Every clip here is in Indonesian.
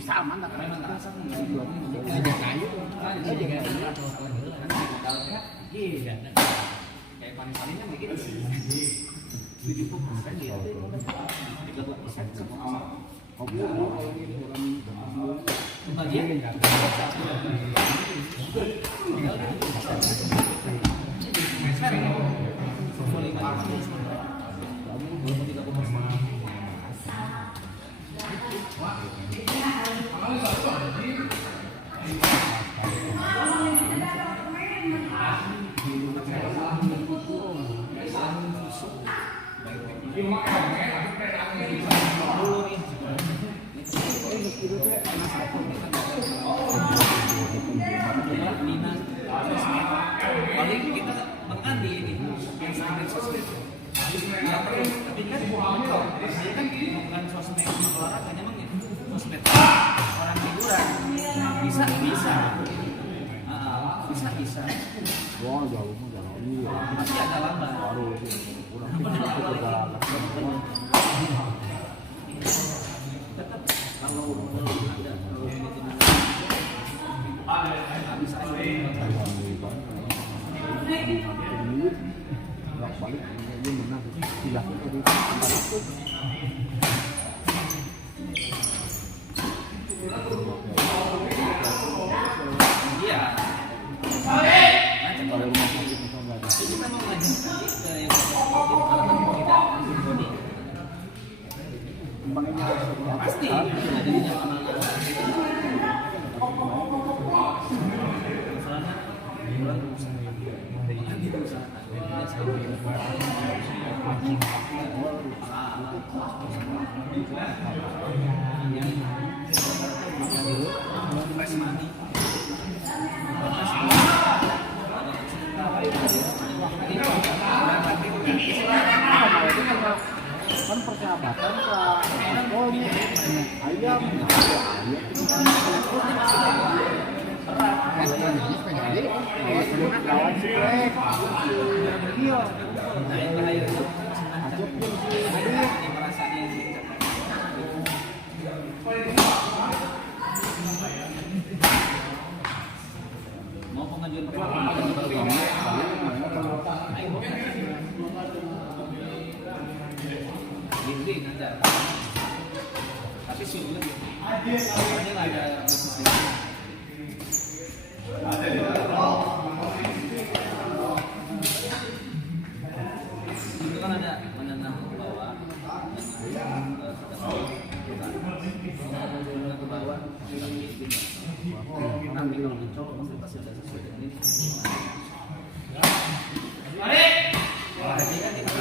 sama nak kayak panis-panisnya begitu. 70% dia 30% semua bagian paling kita makan di ini yang sering sosmed tapi kan bukan sosmed olahraga memang ya sosmed orang hiburan bisa wah jauh ini masih agak lambat baru tetap kalau ada bisa balik ini menang tidak tadi iya kalau rumah sakit misalnya ada kita mau ngajak ke yang kalau tidak body kembangnya pasti ada di nyaman masalahnya bulan usaha kan persahabatan pokoknya ayam lawan si Plek iya mau pengajuan gini aja tapi sulit soalnya nggak ada posisi itu kan ada menenang ke bawah ke bawah nanti kalau dicolok pasti ada sesuai dengan ini jadi kan kita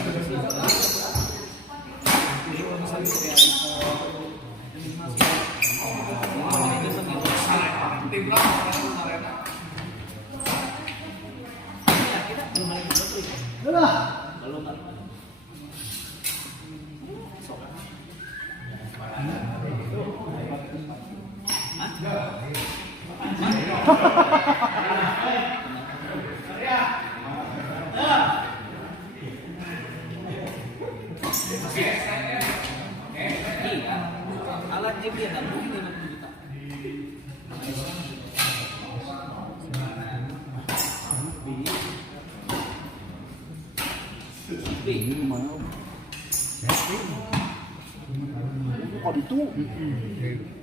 alat gym dia tak mungkin 50 juta. ini mana kok itu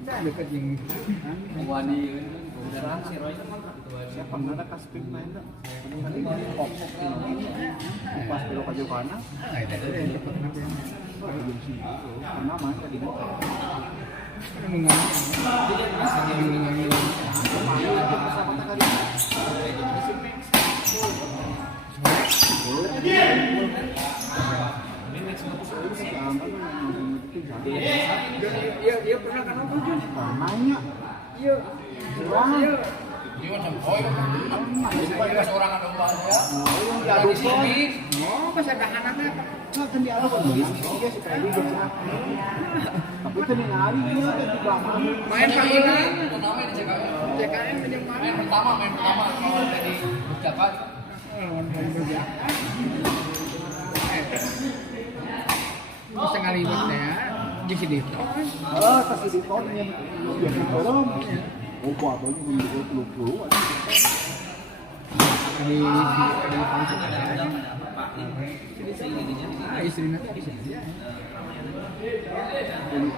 nggak dekat yang Wani udah si Roy siapa nggak ada kasih main dah pokok pas belok aja kanan karena main tadi kan Iya pernah kan apa tuh? nanya iya Dia macam koi. Dia seorang ada ubah ya. Ya Di sini. Oh, pas ada anak-anak. Nah, kan di alam kan dia si Freddy gitu. Tapi kan yang hari dia kan di belakang. Main panggilan. Itu namanya di CKM. CKM aja mana? Main pertama kalau dari Jakarta. Bisa ngalibet ya. Di sini. Kasih di tonnya. Biasa tolong. Oh, apa ini menurut lu Di istrinya bisa aja. Ini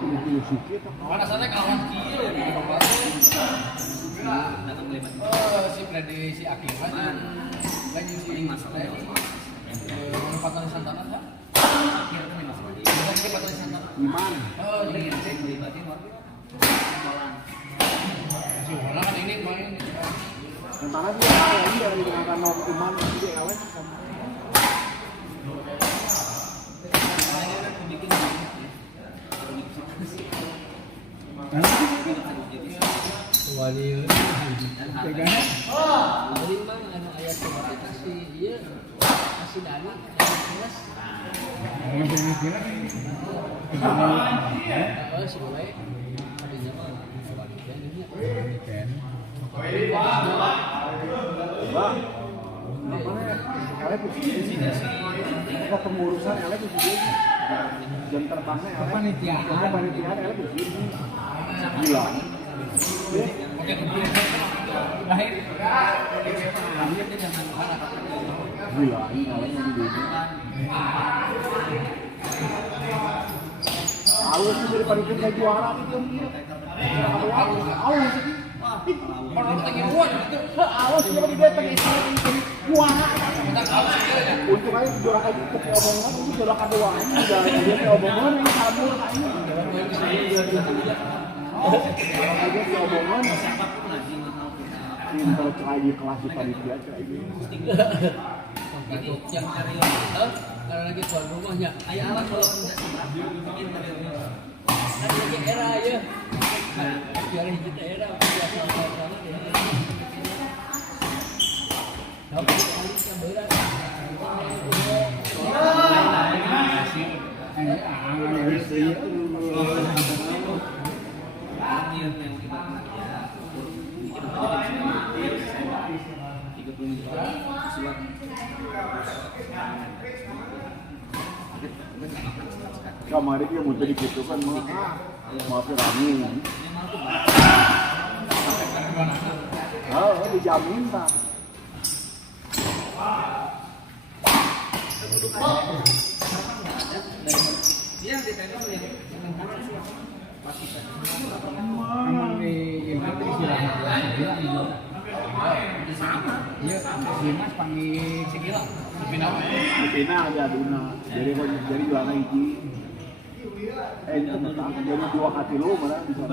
sikit. Mana sana kawan kilo si Freddy si Akim kan. Lagi si masalah. Manfaatan Santana kan? Bukan Patali Santana. Iman. Oh, ini berarti si orang kan ini main. Santana dia dengan nom Iman dia elek kan. Wali Jaganya. wali mah anu aya teh kasih ieu kasih dana kelas si mulai adinya mah wali teh Bang. Namanya elek itu. Kok pengurusan elek itu dia. Jam terbangnya elek. Panitiaan elek itu. Gila. Lahir. Gila, ini eleknya di dunia. Awas sih dari panitia kayak juara nih dia. Awas sih. Orang lagi uang gitu. Awas dia di dia pakai istri juara. Kita kalah sih ya. Untuk aja juara kayak gitu kayak omongan itu juara kedua ini udah dia kayak omongan yang kabur kayaknya. Aja kayak omongan Siapapun lagi mahal kita. pintar kayak di kelas di panitia kayak gitu. Jadi yang karyawan kalau lagi tuan rumahnya Ayah amat kalau enggak sih, bikin dari ada lagi era ya biar kita era biasa sama dia tapi kali yang berat Kemarin dia mau jadi gitu kan mau Rani. Dijamin tak. Dia di telepon yang pasti Emang di Ibu istirahat bilang sama. dia Dimas panggil Segila. Final. Pina aja Duna. Jadi jualan iki. Jadi dua kali lo malah bisa.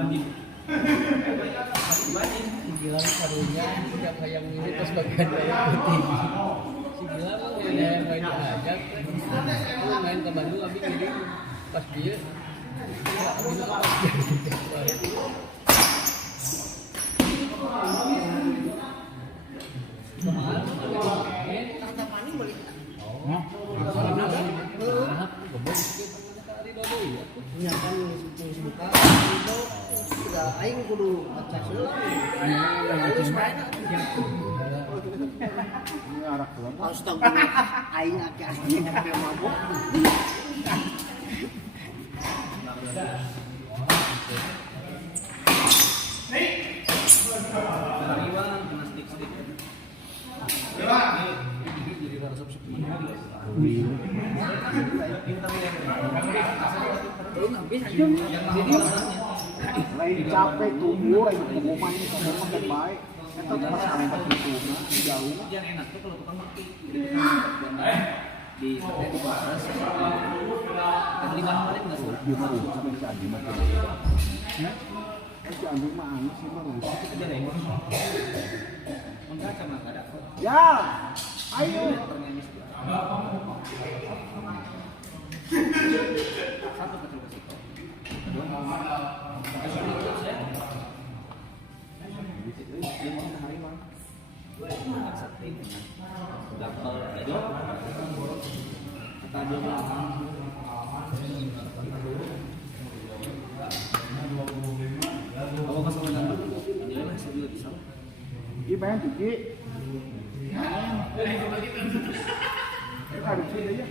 bilang karunya tidak kayak ini terus bagian dari putih si bilang yang main diajak aku main ke Bandung abis jadi pas dia abis pas Ya kan buka itu udah aing kudu baca seula. Terus main. Ini arak tuan. Astagfirullah. Aing aki-aki sampai mabuk. Lain capek tunggu, lain tunggu main sama makan baik. Itu pas main tak itu, jauh. Yang enak tuh kalau tukang mati. Di sate di proses. Beli bahan paling enggak suka. Dia mau sampai si Andi mah. Ya? Si Andi mah angin sih mah. Kita dia lemon. Enggak sama enggak ada kok. Ya, ayo. Satu kecil ke situ. Kedua mau kasih terus ya. Dia mau harimau. pengen cuci. Harus sih ya.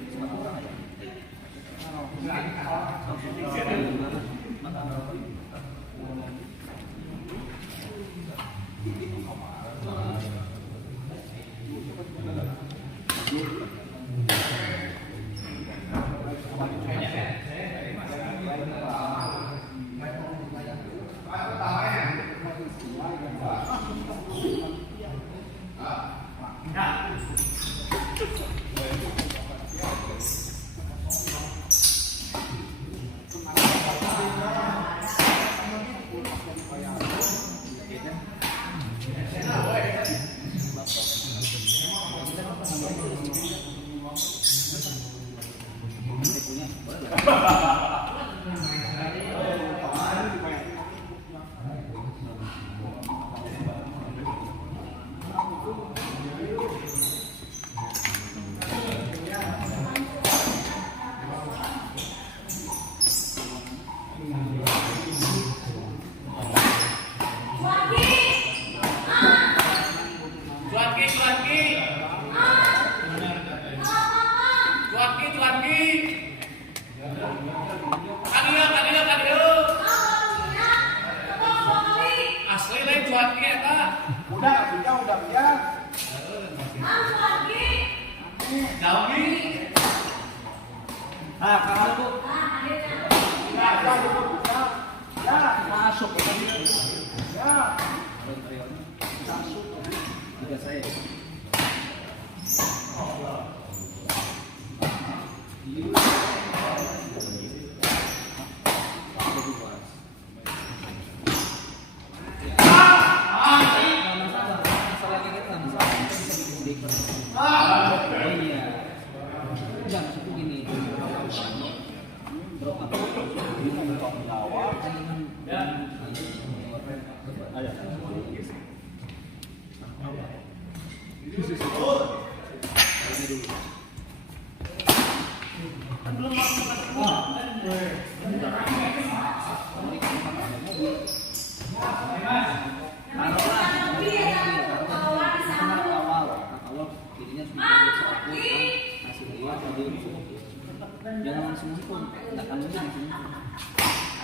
Jangan langsung pun nggak akan mungkin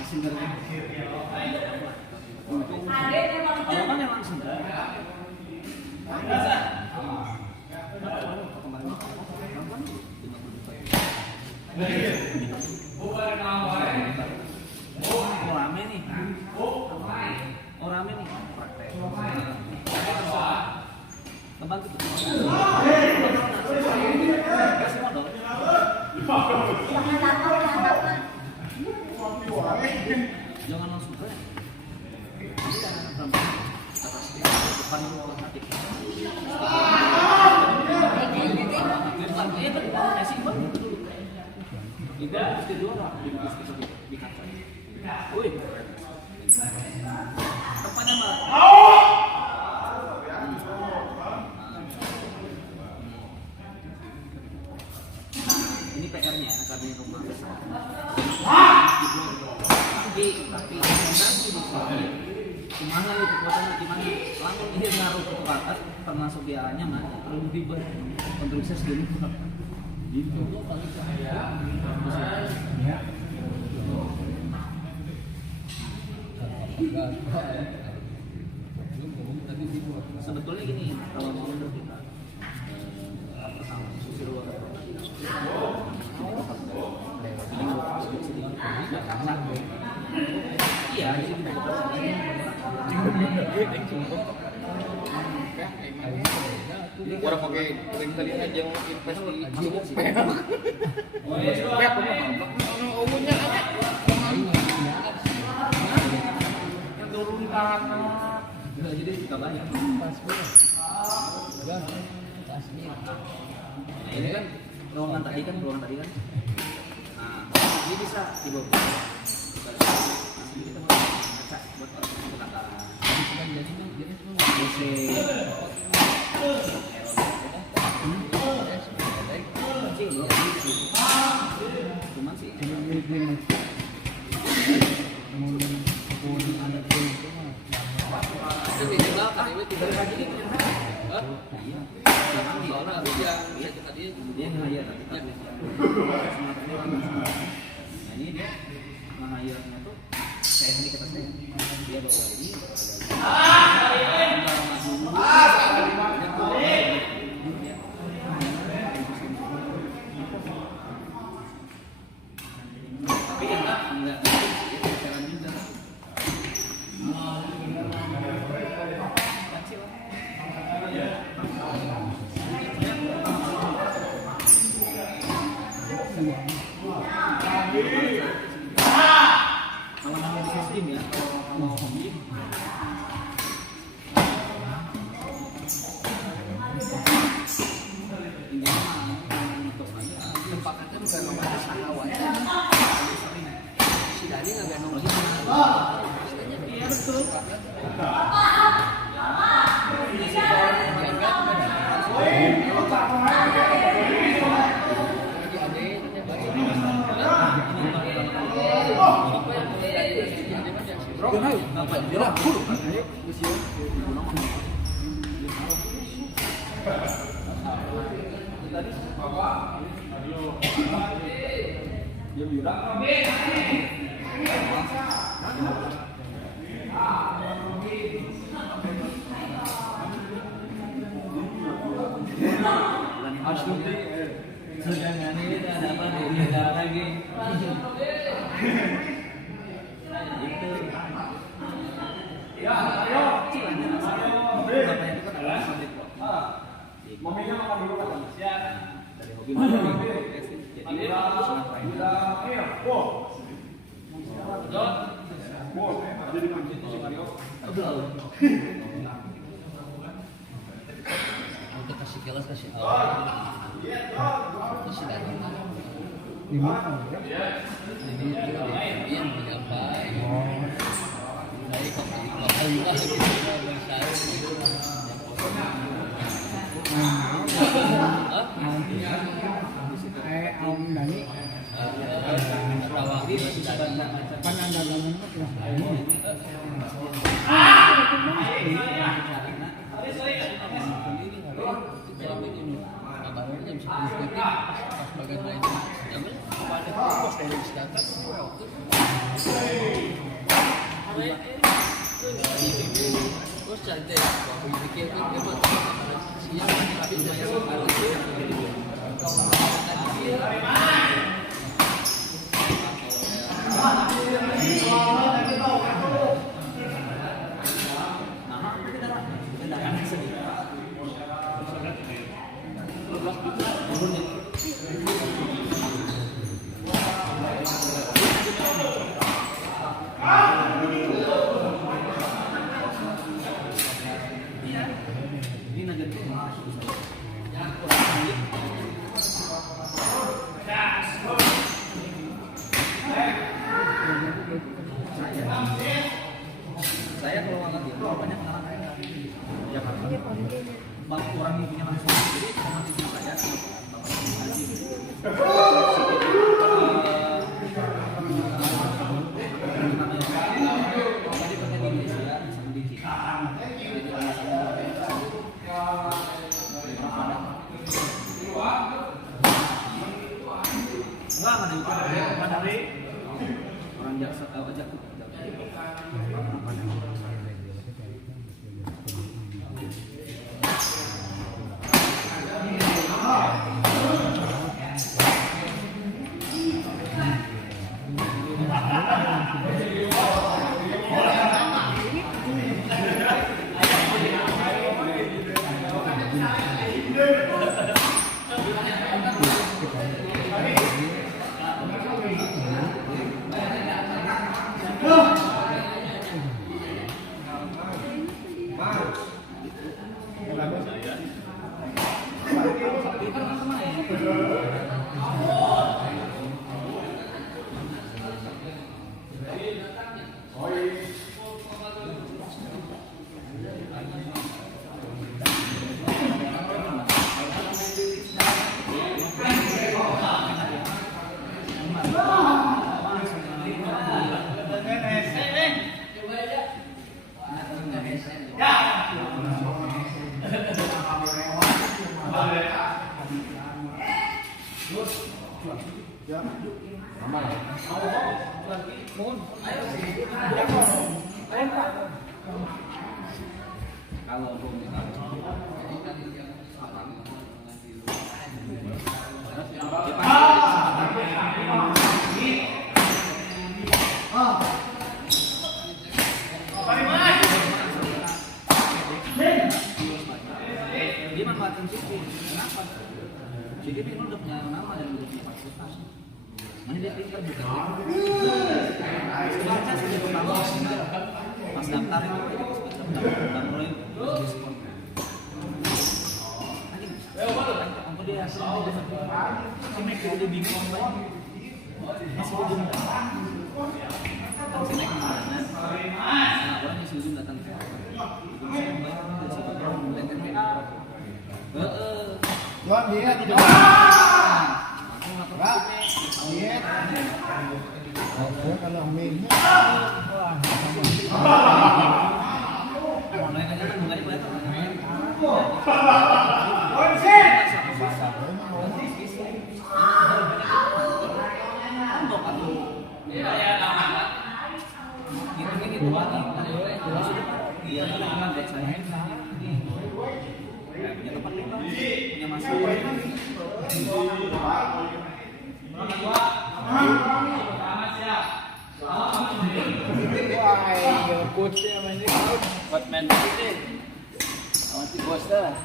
hasil dari untung kalau kan yang langsung rame nih rame nih praktek tempat itu jangan langsung ke depan itu kedua di kaca. Wih, tempatnya malah. Ini PR-nya karena rumah besar. Tapi nanti gimana itu kekuatannya gimana? Langsung dia ngaruh ke atas termasuk biayanya mana? Perlu ribet untuk sukses dulu. Gitu. Sebetulnya gini, kalau mau menurut kita pertama suruh iya Orang pakai link tadi aja yang invest di Cibuk pek. Pek umumnya aja. yang turun tanah nggak jadi kita banyak nah ini kan ruangan tadi kan nah ini bisa dibawa kita mau ngaca buat orang DC cuman sih Itu minimal kan ini Dari pagi ini punya berapa? Hah? Iya. Soalnya aku yang saya tadi Dia nge-hire tapi nah ini dia nge-hire-nya tuh kayak yang dikata saya dia bawa ini tapi ya enggak jalan juga kecil kalau mau sistem ya kalau mau hobi ini untuk aja tempatnya bukan nomor sahawa ya. Si Dani nggak nomor iya betul Sedangkan ini ada apa nih? Ada lagi. Mobilnya makan dulu kan? dari hobi jadi Ada di kunci si Mario. untuk kasih kelas kasih awal. Terus si Dani Di mana? jadi dia yang menyampaikan. Dari kopi lah gitu bersaing gitu. Om Dani Tawawi si Dani. kan ada dalam kelas Kabarnya jam 10 pagi pas bagian lain jamnya pos dari sedangkan terus cari deh waktu pikir kan dia mah siang tapi lumayan sekali ini najar tuh saya kalau angkat itu banyak anak saya Jakarta bang orang yang punya langsung jadi sama ibu saya enggak ada itu orang jaksa aja Kalau dia manfaatin Siti. Kenapa? Siti itu udah punya nama dan udah punya fasilitas. Mana dia pintar bukan? Baca saja pertama pas daftar itu udah mulai diskon. Ampun dia si Mike udah bingung banget. Masih belum. Si Mike mana? Nah, orang yang sebelum datang ke Jual diet. Diet. Kalau minum punya masuk. Coachnya main ini, buat main ini, masih bos dah.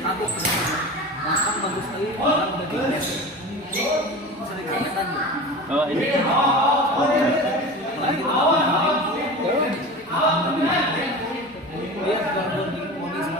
Aku makan bagus sekali, orang udah dites. Sering kelihatan. Oh ini. Lagi dia gabung di polis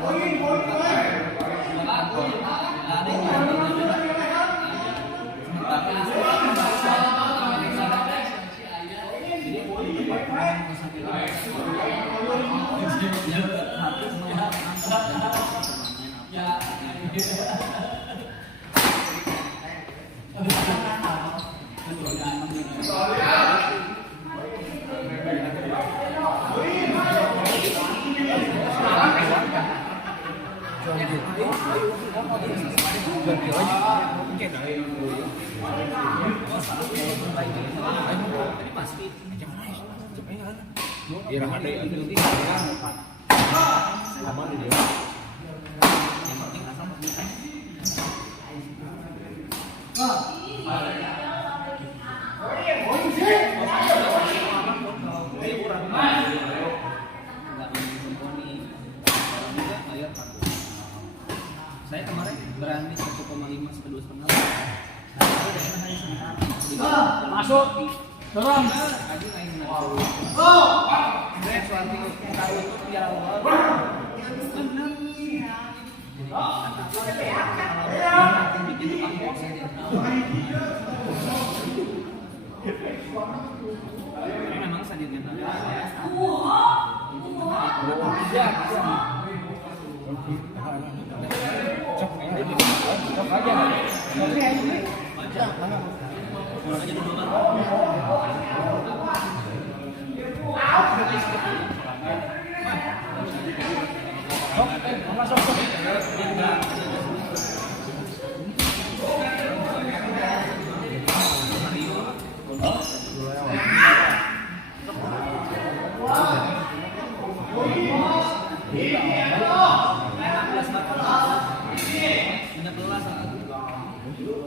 saya kemarin berani 1,5 sampai 2,5. Masuk. Dorong. Saya suatu tahu itu piala ini memang sajiannya tadi.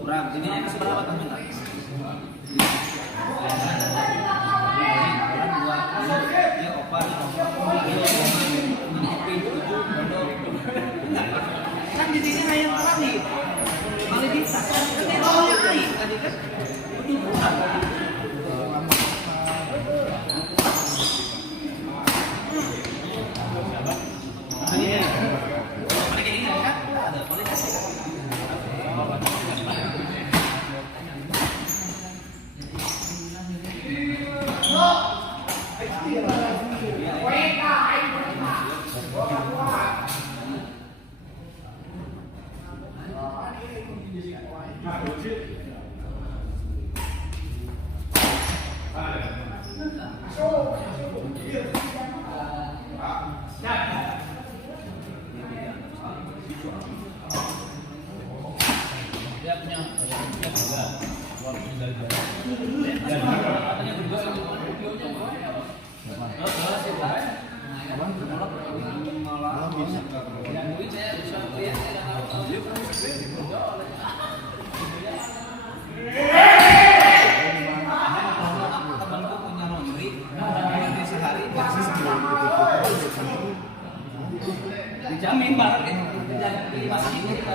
Kurang, ini yang seberapa tahun lagi? Dia opan, kan di sini hanya kali bisa, kan dia tahunya naik tadi kan? Itu bukan. Temanku punya laundry, di sehari bersih dijamin barang itu dimasak ini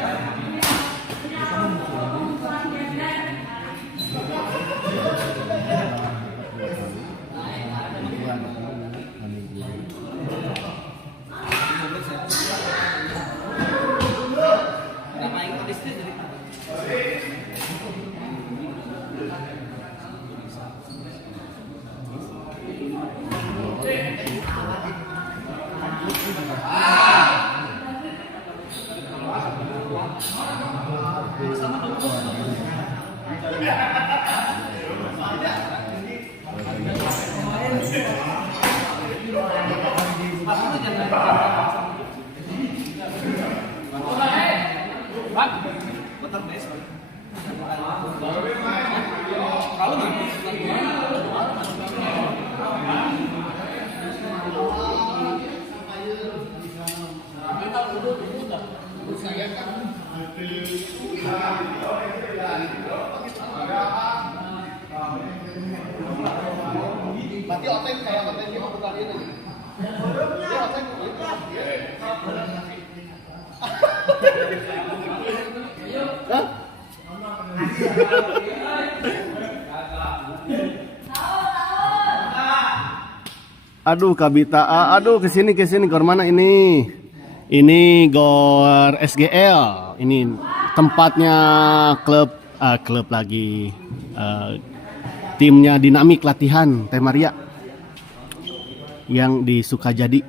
nama yang listrik dari betul bes. Kalau Berarti otak kayak otak dia bukan ini. Dia otak Aduh Kabita, aduh kesini gor mana ini? Ini gor SGL. Ini tempatnya klub lagi timnya Dinamik latihan Teh Maria yang di Sukajadi.